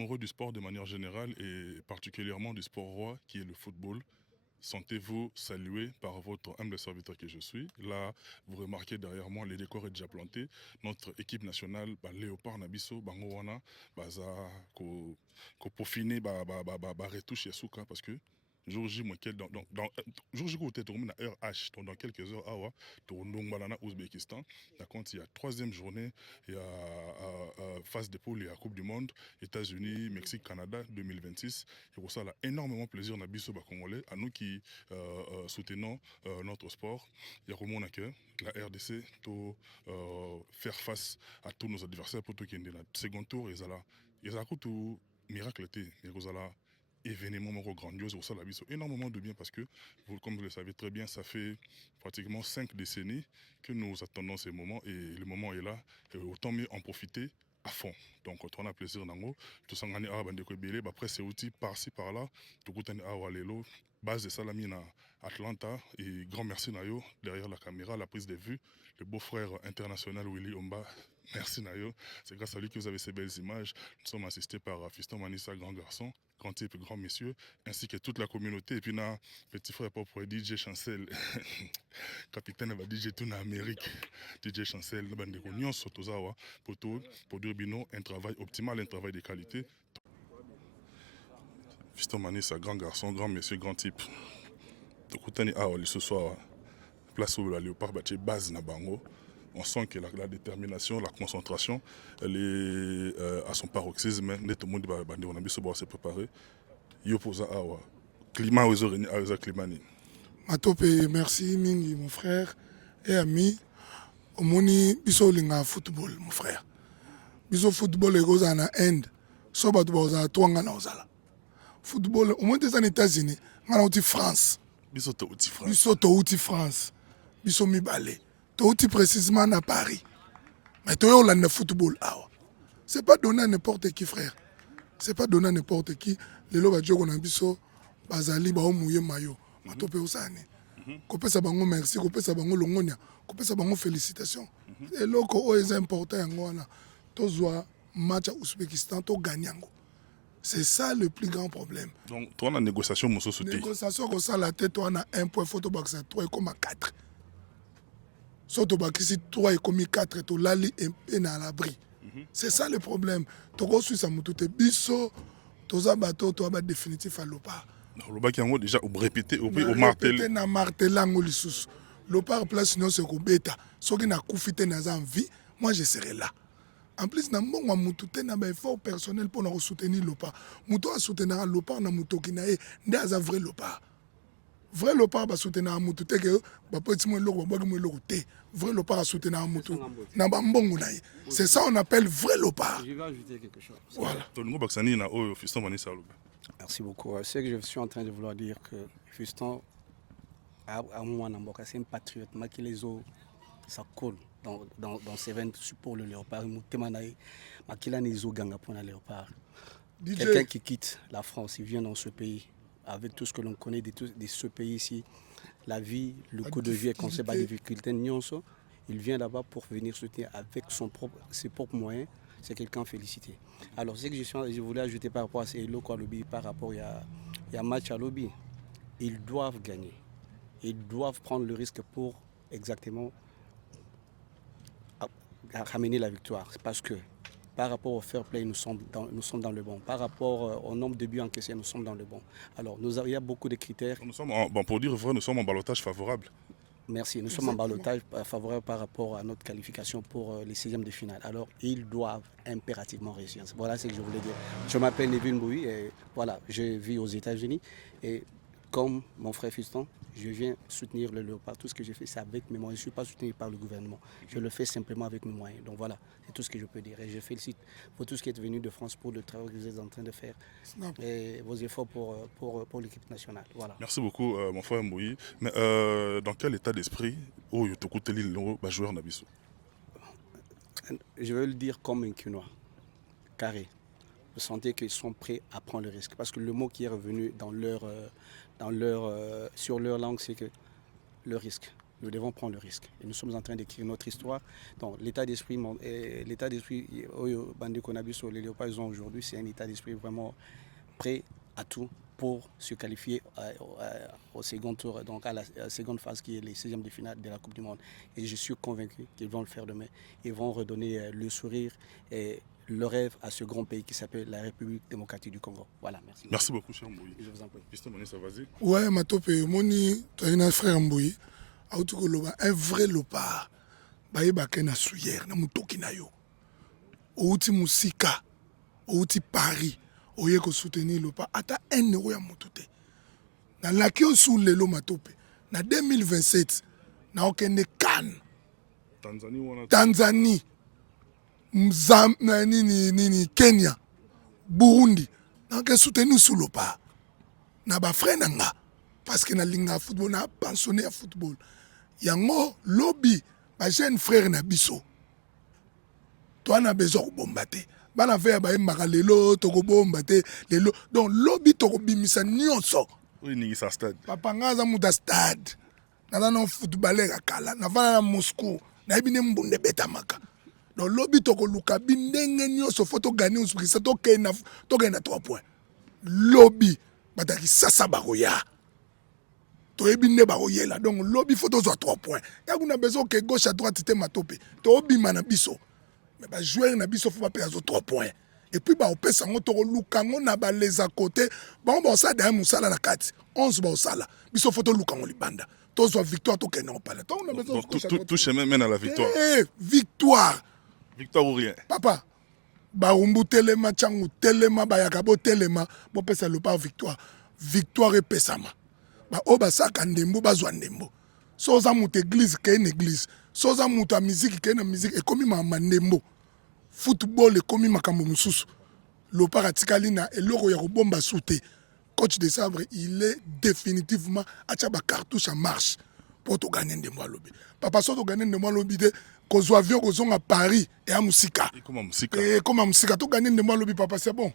Amoureux du sport de manière générale et particulièrement du sport roi qui est le football. Sentez-vous salué par votre humble serviteur que je suis. Là, vous remarquez derrière moi, le décor est déjà planté. Notre équipe nationale, Léopard Nabiso, Bangowana, Baza, ko peaufiner, retouche Yasuka, parce que jour J, moi, jour J, vous êtes à heure H, donc dans quelques heures, Awa, Tourondongbalana, Ouzbékistan. D'accord, il y a troisième journée, il y a phase de poule, il y a Coupe du Monde, États-Unis, Mexique, Canada 2026. Et pour ça, là, énormément plaisir à Bisso Congolais, à nous qui soutenons notre sport. Il y a comment que la RDC doit faire face à tous nos adversaires pour tout qui est dans le second tour. Ils ont tout miracle, ils ont événement grandiose au la biso énormément de bien parce que comme vous le savez très bien, ça fait pratiquement 5 décennies que nous attendons ces moments et le moment est là, et autant mieux en profiter à fond. Donc on a plaisir nango tout ça ngani awa bande ko belé après c'est outil par-ci par-là tout kutani awa lelo base de Salamina Atlanta et grand merci Nayo derrière la caméra, la prise de vue, le beau-frère international Willy Omba. Merci Nayo, c'est grâce à lui que vous avez ces belles images. Nous sommes assistés par Fiston Manissa, grand garçon, grand type, grand monsieur, ainsi que toute la communauté. Et puis, notre petit frère propre DJ Chancel, capitaine de DJ tout en Amérique. DJ Chancel, nous avons des réunions sur tout ça, pour dire un travail optimal, un travail de qualité. Fiston Manissa, grand garçon, grand monsieur, grand type. Ce soir, place où la léopard base na bango. On sent que la détermination, la concentration, elle est à son paroxysme. Tout le monde va se préparer. Yopoza awa. Climat aux oreilles, à climat. Matope, merci mingi mon frère et ami. Omoni biso linga football mon frère. Biso football egoza na end. So batu baza twanga na ozala. Football au moins des en États-Unis, ngana uti France. Biso to uti France. Biso to uti France. Biso mibale. To uti précisément na Paris. Mais to yo landa football awa. C'est pas donné à n'importe qui frère. C'est pas donné à n'importe qui. Les loba djoko na biso bazali ba omouye mayo. Matope osane. Kopesa bango merci, kopesa bango longonia, kopesa bango félicitations. Et loko est important yango wana. Tozwa match à Ouzbékistan to ganyango. C'est ça le plus grand problème. Donc, toi, on a négociation, monsieur Souté. Négociation comme ça, la tête, on a un point, photo box 3,4. Soto bakisi 3,4, to lali et à l'abri. C'est ça le problème. Toko suisse à moutoute biso, toza bateau, to abat définitif à l'OPA. Le bac yango déjà au répété, au martel. Répété na martelango lisusu. L'OPA place sinon c'est kobeta. Soki na koufite na en vie, moi je serai là. En plus, na mbongo mutu na ba effort personnel pour nous soutenir l'OPA. Mutu a soutenir l'OPA na mutu ki na e nde aza vrai l'OPA. Vrai l'OPA ba soutenir mutu te ke ba petit mo loko ba mo loko te. Vrai l'OPA a soutenir mutu na ba mbongo na e. C'est ça on appelle vrai l'OPA. Je vais ajouter quelque chose. Voilà. Tolingo Baksani na oyo Fiston Manissa Aloba. Merci beaucoup. C'est que je suis en train de vouloir dire que Fiston à moi Namboka c'est un patriote. Maki les autres ça coule. Dans ces 20 pour le léopard, quelqu'un qui quitte la France, il vient dans ce pays, avec tout ce que l'on connaît de ce pays ici, la vie, le coût de vie est conseillé par des difficultés, il vient là-bas pour venir soutenir avec ses propres moyens, c'est quelqu'un félicité. Alors, ce que je voulais ajouter par rapport à ces locaux à lobby, par rapport il y a match à lobby, ils doivent gagner, ils doivent prendre le risque pour exactement à ramener la victoire. Parce que par rapport au fair play, nous sommes dans le bon. Par rapport au nombre de buts encaissés, nous sommes dans le bon. Alors, il y a beaucoup de critères. Pour dire vrai, nous sommes en ballottage favorable. Merci. Nous sommes en ballottage favorable par rapport à notre qualification pour les 16e de finale. Alors, ils doivent impérativement réussir. Voilà ce que je voulais dire. Je m'appelle Nevin Boui et voilà, je vis aux États-Unis. Et comme mon frère Fiston, je viens soutenir le léopard. Tout ce que je fais, c'est avec mes moyens. Je ne suis pas soutenu par le gouvernement. Je le fais simplement avec mes moyens. Donc voilà, c'est tout ce que je peux dire. Et je félicite pour tout ce qui est venu de France, pour le travail que vous êtes en train de faire et vos efforts pour l'équipe nationale. Voilà. Merci beaucoup, mon frère Mboui. Mais dans quel état d'esprit le joueur Nabiso? Je veux le dire comme un Quinois, carré. Vous sentez qu'ils sont prêts à prendre le risque. Parce que le mot qui est revenu sur leur langue, c'est que le risque. nous devons prendre le risque. Et nous sommes en train d'écrire notre histoire. Donc l'état d'esprit, Bande Konabiso, les Léopards ils ont aujourd'hui, c'est un état d'esprit vraiment prêt à tout pour se qualifier au second tour, donc à la seconde phase qui est les 16e de finale de la Coupe du Monde. Et je suis convaincu qu'ils vont le faire demain. Ils vont redonner le sourire et le rêve à ce grand pays qui s'appelle la République démocratique du Congo. Voilà, merci. Merci beaucoup, cher Mbouyi. Je vous en prie. Piston Manissa, vas-y. Ouais, Matope, moni, tu as un frère Mbouyi, un vrai lopard. Bayeba kena suyer, na mutoki na yo. Outi musika, outi Paris. Oye ko soutenir le pas ata 1 euro ya motuté na laki o sous lelo Matope na 2027 na okende Cannes Tanzanie nini Kenya Burundi na ke soutenir sous le pas na ba frère nanga parce que na linga football na pensionné à football yango lobby ba jeune frère na biso toi na besoin de bombarder bana fe ba emaka lelo tokobomba te lelo donc lobi tokobimisa nyonso oyiningisa stade papa nga aza muta stade naza na footballer akala navanda na Moscou nayebi ne mbunde betamaka donc lobi tokoluka bindenge nyonso fo togane osukisa tokenda 3 points lobi bataki sasa bakoya toyebi nde bakoyela donc lobi fo tozwa 3 points yakuna besoin ke gauche à droite te Matope tobima na biso. Mais les joueurs na biso faut pas perdre 3 points. Et puis ba opesa ngo to lukango na ba les à côté. Bon ça derrière musala na 4. 11 ba osala. Biso faut to lukango libanda. To so victoire to kena pas. Tout chemin mène à la victoire. Victoire. Victoire ou rien. Papa. Ba umbu telema changu telema ba yakabo telema bo pesa le pas victoire. Victoire et pesama. Ba oba saka ndembo bazwa ndembo. Soza mutu église ke une église. Soza mutu a musique ke na musique ekomi ma ndembo. Football ekomi makambo mususu. Lopard atikali na eloko ya kobomba sute. Coach de Sabre, il est définitivement à ba cartouche en marche pour te gagner ndembo lobi. Papa so to gagner ndembo lobi de kozwa avion kozonga Paris et à Musika. Et comme à Musika to gagner ndembo lobi papa c'est bon.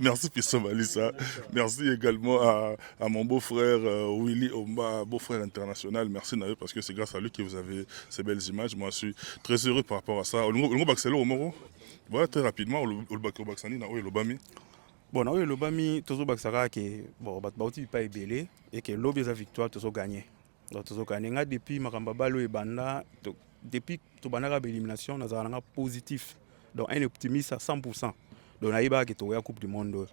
Merci Piston Malissa. Merci également à mon beau-frère Willy Omba, beau-frère international. Merci Nayo parce que c'est grâce à lui que vous avez ces belles images. Moi je suis très heureux par rapport à ça. Olungo Baxelo Omoro. Voilà très rapidement Olbako Baxani na Olobami. Bon, na Olobami tozo Baxara que bon bauti pas ébélé et que l'objet de la victoire tozo gagné. Donc tozo gagné depuis makamba balo et banda depuis to banaka élimination na zalanga positif. Donc un optimiste à 100%. Donc naïba que toya coupe du monde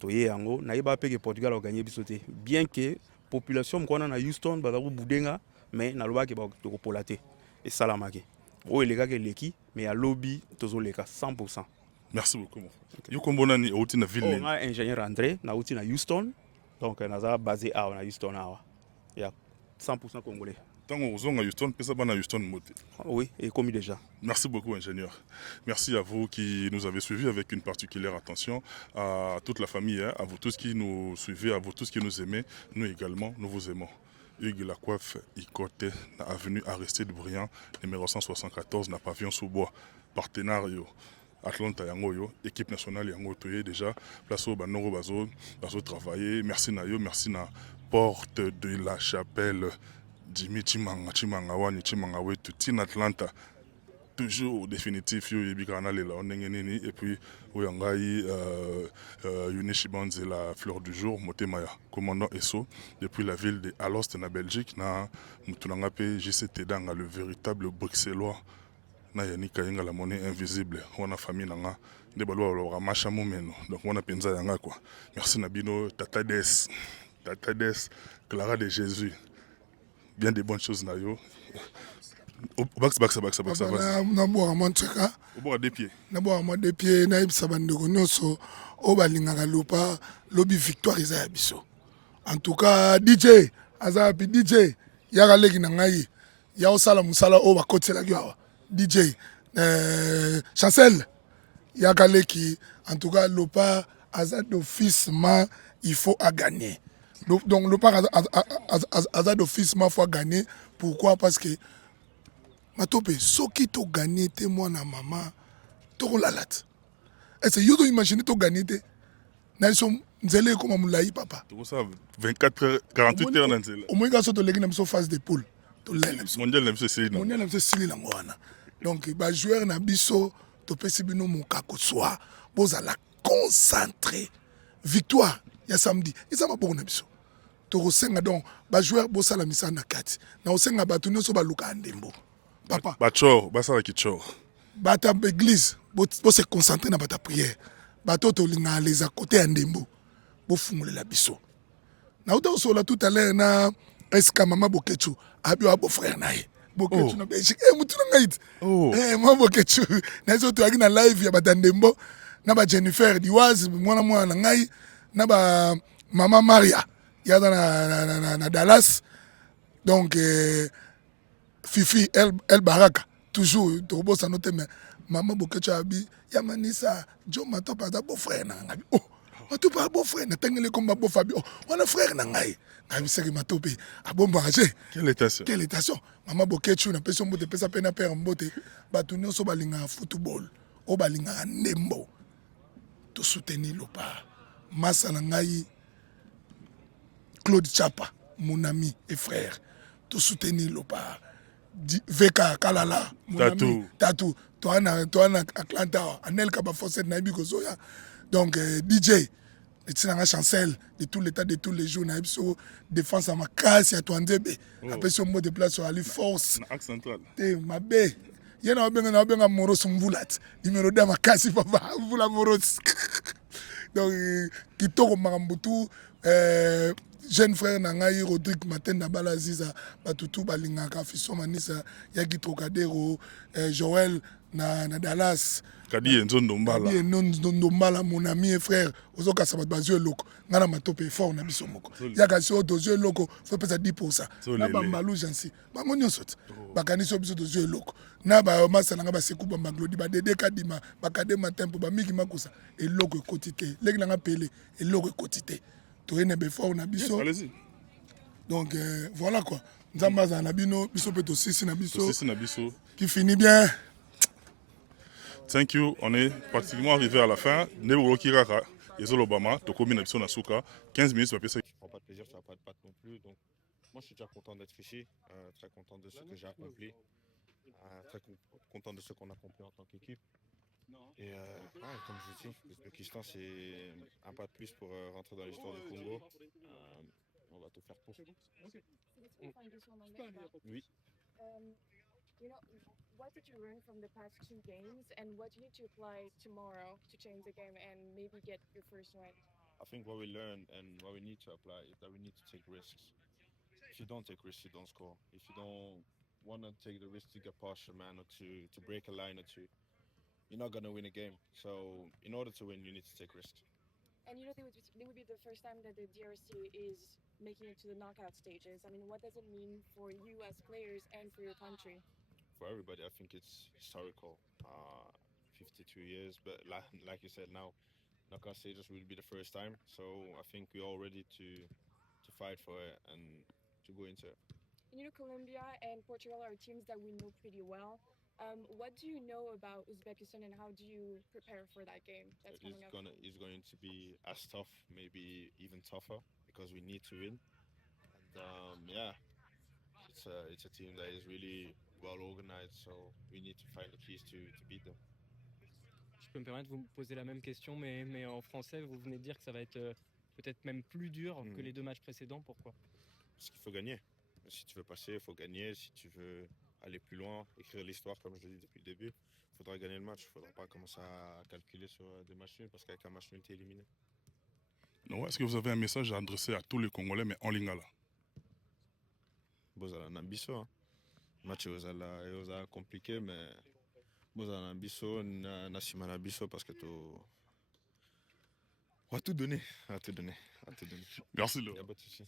toye yango naïba pe que Portugal a gagné bisoté bien que population mkona na Houston bazaku budenga mais na loba que ba to polaté et salamake o les gars que l'équipe mais à lobby tozo leka 100%. Merci beaucoup. Yo kombona ni outi na ville. On a ingénieur André na outi na Houston donc naza basé à Houston awa. Il y a 100% congolais. Tant qu'on a Houston, peut-être pas Houston moté. Oui, et commis déjà. Merci beaucoup, ingénieur. Merci à vous qui nous avez suivis avec une particulière attention, à toute la famille, à vous tous qui nous suivez, à vous tous qui nous aimez. Nous également, nous vous aimons. Hugues Lacoiffe, Ikote, avenue Aristide Briand, numéro 174, na pavillon sous bois. Partenaire Atlanta Yangoyo, équipe nationale Yangoyo déjà, place au Banoro Bazo travailler. Merci Nayo, merci na porte de la chapelle. Jimmy Chimanga wani Chimanga wetu Tina Atlanta toujours définitif yo yebikana lela onengeneni et puis oyangai Yunishi Banze la fleur du jour Motemaya commandant Esso depuis la ville de Alost na Belgique na mutunanga pe JCT danga le véritable bruxellois na Yanika Yenga la monnaie invisible on a famille nanga de balwa lo macha momeno donc on a penza yanga quoi merci Nabino Tata Des Clara de Jésus. Bien des bonnes choses, Nayo. Baxa. Naboa Mancheka. Au bord des pieds. Naboa des pieds, Naïb Sabandego Noso, Obalingaka Lopa, Lobby Victoire Isa Biso. En tout cas, DJ, Azapi DJ, Yagalegi Nangayi, Yaosala Musala Oba Kotela Gyawa. DJ, Chancel, Yagaleki, en tout cas, Lopa, Azad d'office, il faut à gagner. Donc le parc a d'office ma foi gagné. Pourquoi? Parce que Matope, ce qui t'a gagné, t'es moi na maman, t'as la latte. Est-ce que vous imaginez t'as gagné? Nous sommes comme Moulaï papa. Tout ça 24 heures, 48 heures dans le. Au moins quand tu as une face de poule. tolela biso mondial na biso esili mondial na biso esili nango wana donc bajoueur na biso topesi bino mokako swa bozala concentré victoire ya samedi eza maboko na biso tokosenga donc bajoueur bosala misala na kati na kosenga bato nyonso baluka ya ndembo papa bachor basalaki chor bato ya église bose concentré na bato ya prière bato tolingaka leza kote ya ndembo bofungolela biso nauta kosola tout à l'heure na esika mama bokechu abi wa beau-frère na ye bokechu na belgique mutu na ngai ti mama bokechu nayeso toyaki na live ya bato ya ndembo na bajennifer diwaz mwana na ngai na bamama maria yaza na Dallas donc Fifi El Baraka toujours tokobosa no te mais mama bokecho abi ya manisa jo matopa aza beau-frère na ngai oh matopa beau-frère na tangele comme beau Fabi oh wana frère na ngai ngai seki matope abombage quelle étation mama bokecho na peso mbote pesa pena père mbote bato nyonso balingaka football o balingaka ndembo to soutenir lopa masa na ngai Claude Chapa, mon ami et frère, tout soutenir le pas. Veka Kalala, mon ami, Tatou, toi na Atlanta, Anel Kabafoset Naibi Kozoya. Donc DJ, le chancel de tout l'état de tous les jours, Naibso, défense à ma casse, à toi Ndebe. Après ce mot de place sur Ali Force. Axe central. Ma bé. Yana benga moros mvulat. Numéro 2 ma casse papa, mvula moros. Donc kitoko marambutu jeune frère na ngai Rodrigue Maten na balaziza batutu balingaka fiso manisa yaki Trocadéro Joël na Dallas Kadi Nzondo Mbala mon ami et frère ozoka sabat bazio loko ngana matope fort na biso moko yaka so dozio loko faut pesa 10% na bambalu jansi bango nyonso bakaniso biso dozio loko na ba masala nga ba seku ba maglodi ba dede kadima bakade matempo ba miki makusa eloko ekotite leki nga pele eloko ekotite toyene befort na biso donc voilà quoi nzambaza na bino biso pe tosisi na biso qui finit bien. Thank you, on est pratiquement arrivé à la fin. Nebolo Kiraka, Yezol Obama, Tokomi Nabison Asuka, 15 minutes, tu vas prends pas de plaisir, tu vas pas de pâte non plus. Donc, moi, je suis déjà content d'être ici, très content de ce que j'ai accompli, très content de ce qu'on a accompli en tant qu'équipe. Et comme je dis, l'Ouzbékistan, c'est un pas de plus pour rentrer dans l'histoire du Congo. On va tout faire pour. Oui. You know, what did you learn from the past 2 games, and what do you need to apply tomorrow to change the game and maybe get your first win? I think what we learned and what we need to apply is that we need to take risks. If you don't take risks, you don't score. If you don't want to take the risk to get past your man or to break a line or two, you're not going to win a game. So in order to win, you need to take risks. And you know, it would be the first time that the DRC is making it to the knockout stages. I mean, what does it mean for you as players and for your country? For everybody, I think it's historical. 52 years, but like you said, now knockout stages will be the first time. So I think we're all ready to fight for it and to go into it. And you know, Colombia and Portugal are teams that we know pretty well. What do you know about Uzbekistan, and how do you prepare for that game that's coming up? It's going to be as tough, maybe even tougher, because we need to win. And it's a team that is really well organized, so we need to find the keys to beat them. Je peux me permettre de vous poser la même question, mais en français, vous venez de dire que ça va être peut-être même plus dur que les 2 matchs précédents. Pourquoi? Parce qu'il faut gagner. Si tu veux passer, il faut gagner. Si tu veux aller plus loin, écrire l'histoire, comme je l'ai dit depuis le début, il faudra gagner le match. Il ne faudra pas commencer à calculer sur des matchs nuls, parce qu'avec un match nul, tu es éliminé. Est-ce que vous avez un message à adresser à tous les Congolais, mais en lingala? Bozala na biso. Match est compliqué, mais bozala na biso, na sima na biso, parce que on va tout donner. Merci, Laurent. Il n'y a pas de souci.